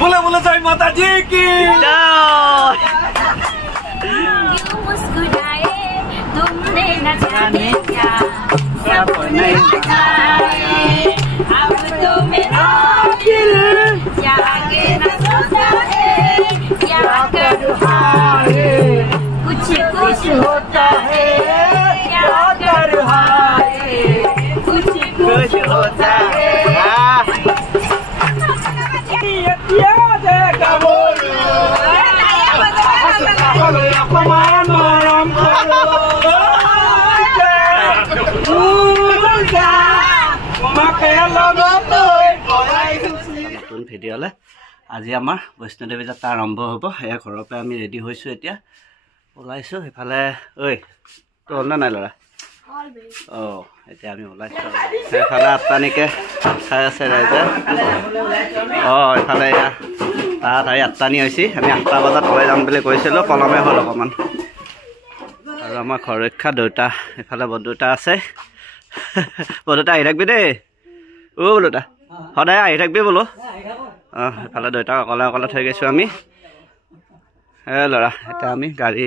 बोले बोले जय माता जी की क्यों मुस्कुराए तुमने न जाने क्या सपने सजाए अब तो मेरा दिल जागे न सोता है क्या करूँ हाय कुछ कुछ होता है क्या करूँ हाय कुछ कुछ होता है নতুন ভিডিঅ'লে আজি আমাৰ বৈষ্ণোদেৱী যাত্ৰা আৰম্ভ হ'ব। এয়া ঘৰৰ পৰা আমি ৰেডি হৈছোঁ, এতিয়া ওলাইছোঁ সেইফালে। ঐ তোৰ হ'ল নে নাই ল'ৰা? অঁ এতিয়া আমি ওলাইছোঁ। সেইফালে আঠটানিকে চাই আছে ৰাইজে। অঁ এইফালে এয়া তাত আহি আঠটানি হৈছে। আমি 8টা বজাত ওলাই যাম বুলি কৈছিলোঁ, পলমে হ'ল অকণমান। আৰু আমাৰ ঘৰ ৰক্ষা দেউতা এইফালে বৰদেউতা আছে। বৰদেউতা আহি থাকিবি দেই। অ' বৰদেউতা সদায় আহি থাকিবি বোলো। অঁ এইফালে দেউতাক অকলে অকলে থৈ গৈছোঁ আমি। ল'ৰা এতিয়া আমি গাড়ী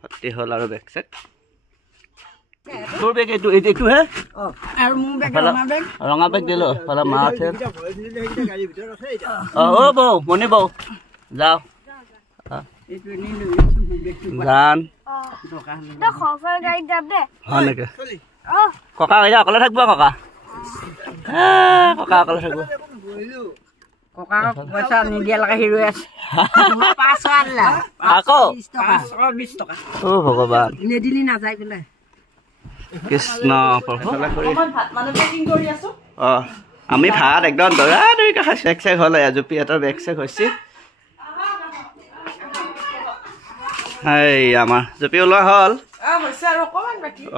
ভৰ্তি হ'ল আৰু বেগ চেগ। তোৰ বেগ এইটো এইটোহে ৰঙা বেগ দিলোঁ। এইফালে মা আছে। অঁ বৌ মণি বৌ যাওঁ যান হয় নেকি? ককা এতিয়া অকলে থাকিব। ককা ককা অকলে থাকিব। ককা পইচা নিদিয়ালৈকে হিৰৈ আছে। আকৌ 20 টকা অ' ভগৱান নেদিলি নাযায় বোলে। কৃষ্ণ প্ৰভু। অঁ আমি ভাত একদম দৌৰা দৌৰিকৈ খাইছোঁ। বেগ চেগ হ'ল জুপিহঁতৰ বেগ চেগ হৈছে। এই আমাৰ জুপি ওলোৱা হ'ল,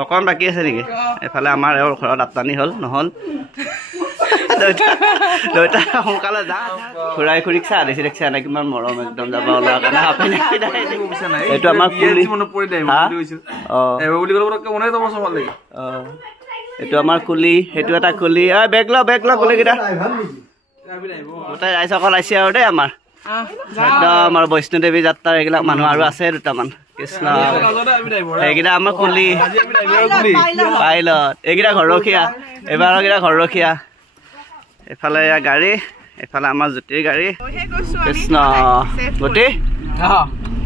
অকণমান বাকী আছে নেকি? এইফালে আমাৰ এওঁৰ ঘৰত আঠটানি হ'ল নহ'ল। দেউতা সোনকালে যা। খুৰাই খুৰীক চাহ দিছে দেখিছে নাই কিমান মৰম একদম যাব ওলোৱা কাৰণে। এইটো আমাৰ কুলি। অঁ এইটো আমাৰ কুলি, সেইটো এটা কুলি। বেগ ল কুলিকেইটা গোটেই ৰাইজ অকল আহিছে আৰু দেই আমাৰ একদম। আৰু বৈষ্ণোদেৱী যাত্ৰাৰ এইবিলাক মানুহ আৰু আছে দুটামান। কৃষ্ণ সেইকেইটা আমাৰ কুলি পাইলট। এইকেইটা ঘৰৰখীয়া, এইবাৰৰকেইটা ঘৰৰখীয়া। এইফালে এয়া গাড়ী, এইফালে আমাৰ জ্যোতিৰ গাড়ী। কৃষ্ণ জ্যোতি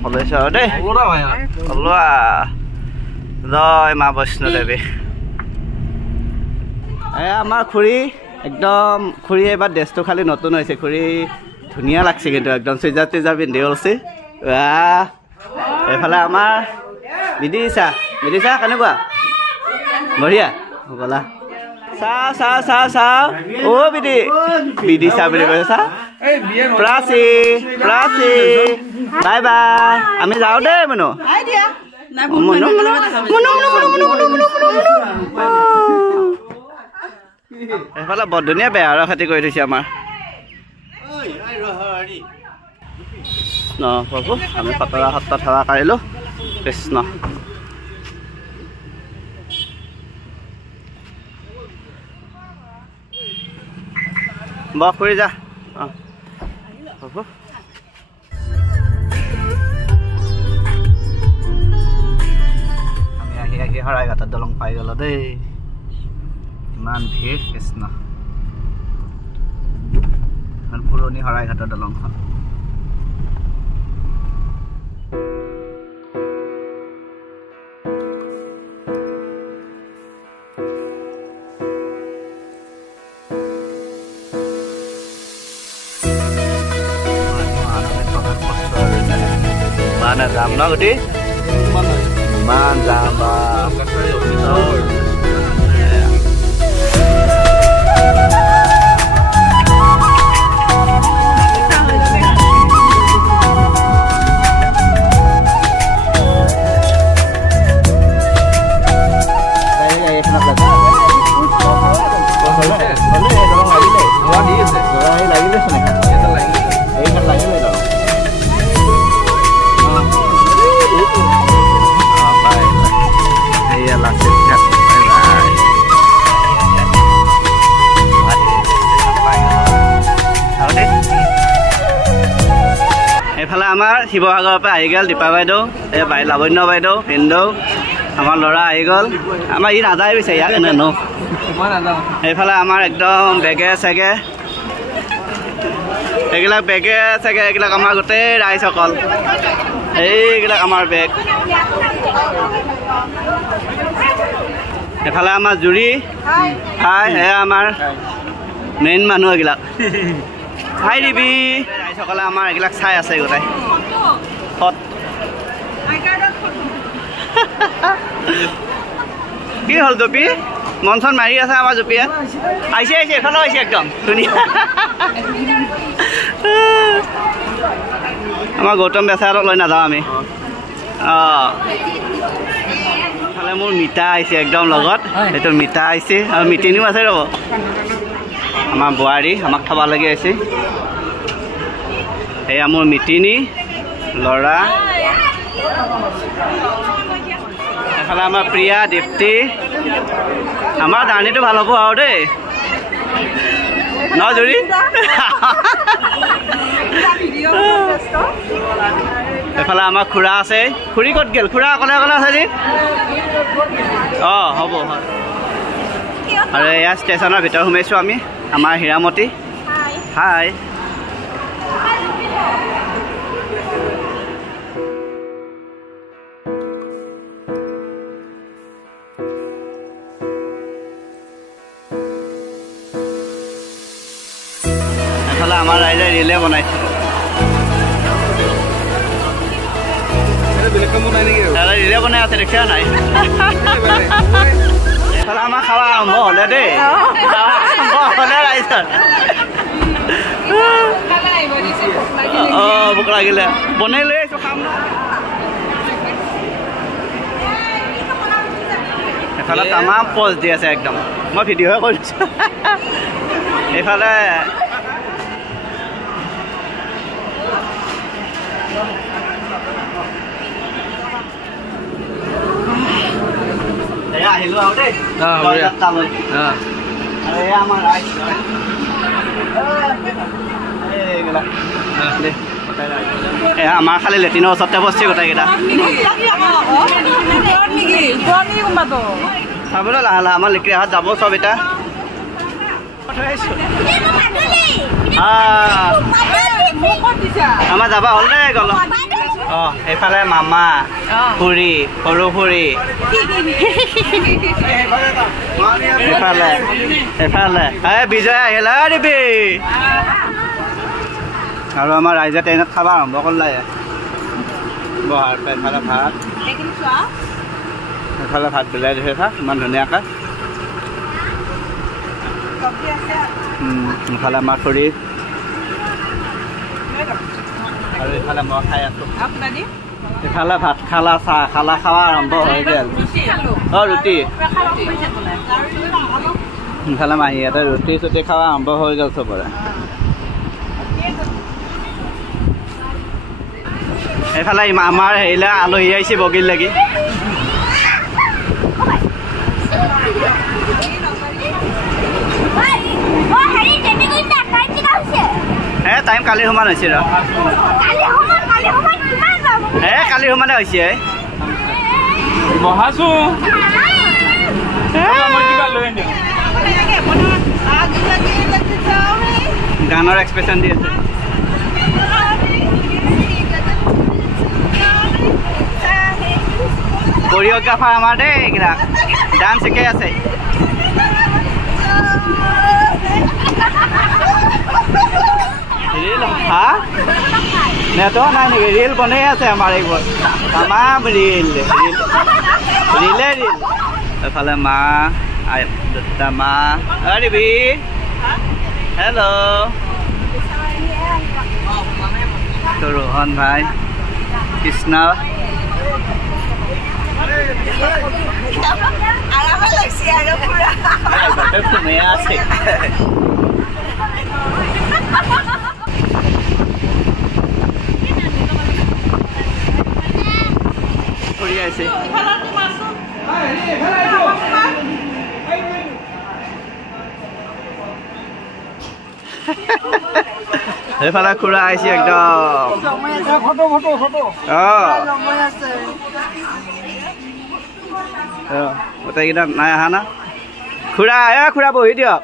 ওলাইছে আৰু দেই। ওলোৱা জয় মা বৈষ্ণোদেৱী। এয়া আমাৰ খুৰী একদম। খুৰী এইবাৰ ড্ৰেছটো খালি নতুন হৈছে। খুৰী ধুনীয়া লাগছে কিন্তু একদম চুইজাৰ টুইজাৰ পিন্ধি ওলছি। এইফালে আমাৰ বিদিশা কেনেকুৱা? বঢ়িয়া ব'লা চাহ অ' বিদিশা বুলি কৈছে। চা প্ৰাচী বাই বাই। আমি যাওঁ দেই মনো। এইফালে বৰ ধুনীয়া বেহাৰৰ খেতি কৰি থৈছে আমাৰ। প্ৰভু আমি খতৰা সত্ৰত সেৱা কৰিলোঁ। কৃষ্ণ বস কৰি যা। অঁ প্ৰভু আমি আহি শৰাইঘাটৰ দলং পাই গ'লো দেই। ইমান ভিৰ। কৃষ্ণ এখন পুৰণি শৰাইঘাটৰ দলংখন। যাম ন গতি ইমান যাম বা এইফালে আমাৰ শিৱসাগৰৰ পৰা আহি গ'ল দীপা বাইদেউ, এই লাৱণ্য বাইদেউ, ভিনদেউ, আমাৰ ল'ৰা আহি গ'ল। আমাৰ ই নাযায় পিছে ইয়াক এনে ন। এইফালে আমাৰ একদম বেগে চেগে এইবিলাক বেগে চেগে এইবিলাক আমাৰ গোটেই ৰাইজসকল, এইবিলাক আমাৰ বেগ। এফালে আমাৰ জুৰি হাই, এয়া আমাৰ মেইন মানুহ এইবিলাক। হাই দিবি ৰাইজসকলে আমাৰ এইবিলাক চাই আছে গোটাই। কি হ'ল জপি মন চন মাৰি আছে আমাৰ জপিয়ে? আহিছে আহিছে এইফালে আহিছে একদম ধুনীয়া। আমাৰ গৌতম বেচাৰক লৈ নাযাওঁ আমি। অঁ এইফালে মোৰ মিতা আহিছে একদম লগত, এইটো মিতা আহিছে আৰু মিটিনিও আছে ৰ'ব। আমাৰ বোৱাৰী আমাক খাব লাগি আহিছে। এয়া মোৰ মিটিনি ল'ৰা। এইফালে আমাৰ প্ৰিয়া দীপ্তি। আমাৰ জাৰ্ণিটো ভাল হ'ব আৰু দেই ন জুৰি। এইফালে আমাৰ খুৰা আছে। খুৰী ক'ত গ'ল? খুৰা অকলে অকলে আছে নি? অঁ হ'ব হয়। আৰু এয়া ষ্টেচনৰ ভিতৰত সোমাইছোঁ আমি, আমাৰ হীৰামতি। হাই এইফালে আমাৰ ৰাইজে ৰিলে বনাইছে। ৰিলে বনাই আছে দেখিছা নাই? এইফালে আমাৰ খাৱা আৰম্ভ হ'লে দেই, হ'লে ৰাইজৰ। অঁ ভোক লাগিলে বনাই লৈ আহিছোঁ খাম ন। এইফালে তামাম প'জ দি আছে একদম, মই ভিডিঅ'হে কৰিছোঁ। এইফালে আহিলোঁ আৰু দেই তালৈ। আৰু এয়া আমাৰ ৰাইজ এয়া আমাৰ খালি লেট্ৰিনৰ ওচৰতে বস্তু গোটেইকেইটা। চাবলৈ লাহে লাহে আমাৰ লিক্ৰিয়াহাট যাব চব এতিয়া। আমাৰ যাবা হ'ল দেই গ'ল। অঁ এইফালে মামা খুৰী সৰু খুৰী। এইফালে এইফালে এই বিজয় আহিলে দিবি। আৰু আমাৰ ৰাইজে ট্ৰেইনত খাব আৰম্ভ কৰিলে। বহাৰ এইফালে ভাত, এইফালে ভাত বিলাহী দিছে চা ইমান ধুনীয়াকৈ। এইফালে আমাৰ খুৰী আৰু এইফালে মই খাই আছোঁ। এইফালে ভাত খালা চাহ খালা খাৱা আৰম্ভ হৈ গ'ল। অঁ ৰুটি এইফালে মাহীহঁতে ৰুটি চুটি খাৱা আৰম্ভ হৈ গ'ল চবৰে। এইফালে আমাৰ হেৰিলে আলহী আহিছে বগীৰ লাগি। টাইম কালি সমান হৈছে ৰ কালি সমানে হৈছে বহাছো গানৰ এক্সপ্ৰেছন দি আছে। কোৰিঅ'গ্ৰাফাৰ আমাৰ দেই এইবিলাক ডান্স শিকাই আছে। ৰিল হা নেটৱৰ্ক নাই নেকি? ৰিল বনাই আছে আমাৰ এইবোৰ তামাম ৰিল ৰিলে ৰিল। এইফালে মা দুটা মা দিবি হেল্ল' তো ৰোহন ভাই কৃষ্ণ সোমাই আছে। কৰি আছে সেইফালে খুৰা আহিছে একদম গোটেইকেইটা নাই অহা না খুৰা খুৰা বহি দিয়ক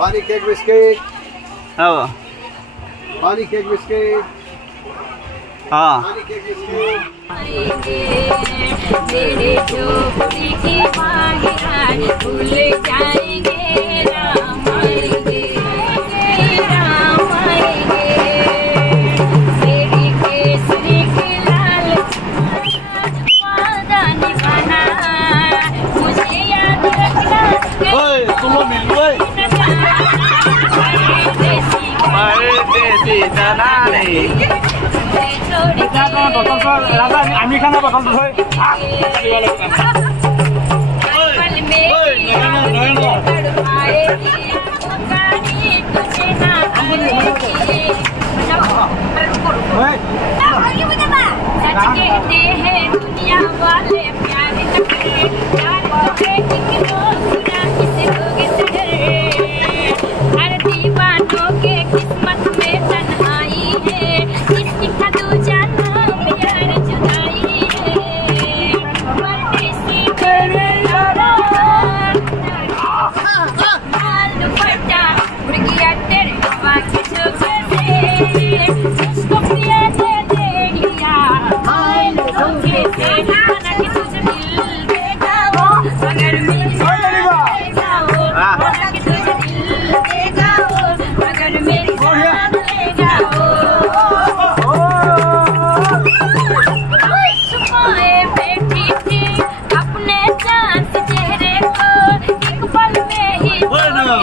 Honey cake biscuit. হ'ব Honey cake biscuit. অঁ Honey cake biscuit. मेरे झोपड़ी की बागियां भूल जाएंगे राम आएंगे मेरी केसरी की लाल वादा निभाना मुझे याद रखना আমি খানা বটল থৈ सच कहते हैं दुनिया वाले प्यार न करे प्यार करे हर दीवानों के किस्मत में तन्हाई है किसी का दूजा नाम यार जुदाई है परदेसी तेरे यारा लाल दुपट्टा उड़ गया तेरे हवा की झोंके से जिसको पिया दे दिया हाय धोखे से माना कि तुझे दिल देगा वो मगर मेरी देगा वो माना कि तुझे दिल देगा वो मगर मेरी जान लेगा वो छुपाए बैठी थी अपने चांद से चेहरे को एक पल में ही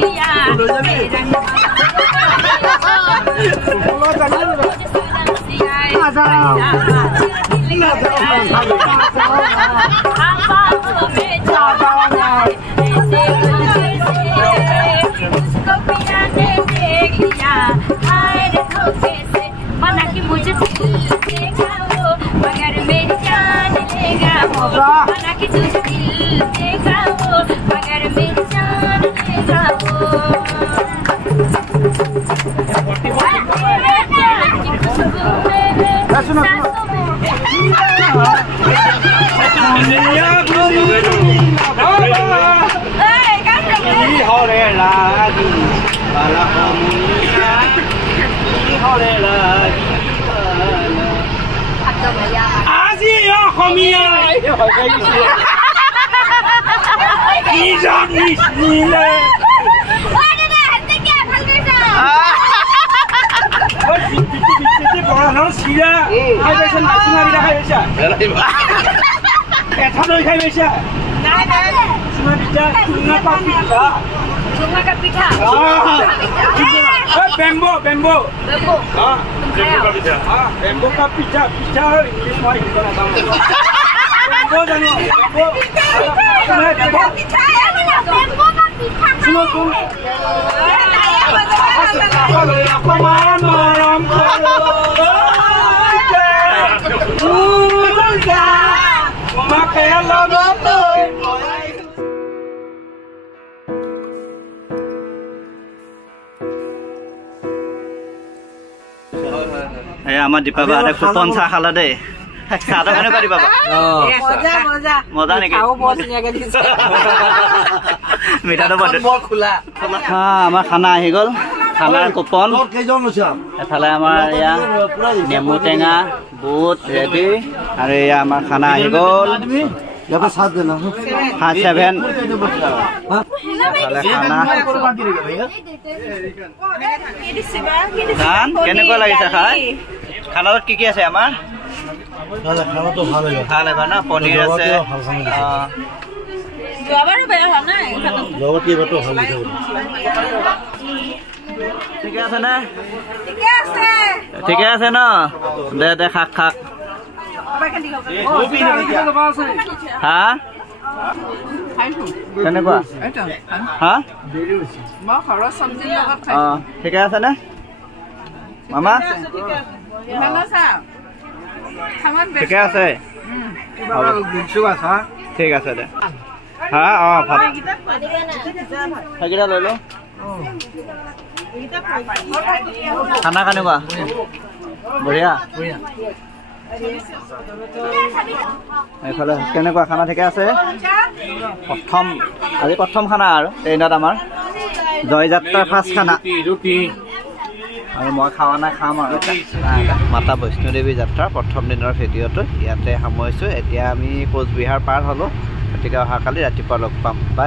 दिया मना कि मुझे दिल देगा वो मगर मेरी जान लेगा वो मना कि तुझे दिल देगा वो मगर मेरी जान लेगा वो আজি অসমীয়া ইজন নিলে পড়াশোনা চিৰা খাই পাইছা নাচুনাৰিটা খাই পাইছা এঠা দৈ খাই পাইছা চুঙা পিঠা चुंगा का पीठा बेम्बो बेम्बो बेम्बो का पीठा बेम्बो का पीठा पीठा इंग्लिश में हिंदी में बेम्बो जानो बेम्बो पीठा है ना बेम्बो का पीठा सुनो सुन अपमान मरम करो उलगा ममा केला बातो আমাৰ দীপা বাহঁতে কুপন চাহ খালা দেই চাহটো কেনেকুৱা দিবা মজা নেকি মিঠাটো আমাৰ খানা আহি গ'ল খানাৰ কুপন এফালে আমাৰ এয়া নেমু টেঙা বুট ৰেডি আৰু এয়া আমাৰ খানা আহি গ'ল 7-7 কেনেকুৱা লাগিছে খাই খানাত কি কি আছে আমাৰ খানাটো ভাল হ'ব না পনীৰ আছে ঠিকে আছে নে ঠিকে আছে ন দে দে খাক খাক হা কেনেকুৱা হা ঠিকে আছে নে মামা ঠিকে আছে ঠিক আছে দে হা ভাত সেইকেইটা লৈ লওঁ খানা কেনেকুৱা বঢ়িয়া এইফালে কেনেকুৱা খানা ঠিকে আছে আজি প্ৰথম খানা আৰু ট্ৰেইনত আমাৰ জয়যাত্ৰাৰ ফাৰ্ষ্ট খানা আৰু মই খাৱা নাই খাম আৰু মাতা বৈষ্ণোদেৱী যাত্ৰাৰ প্ৰথম দিনৰ ভিডিঅ'টো ইয়াতে সামৰিছোঁ এতিয়া আমি কোচবিহাৰ পাৰ হ'লোঁ গতিকে অহাকালি ৰাতিপুৱা লগ পাম বাই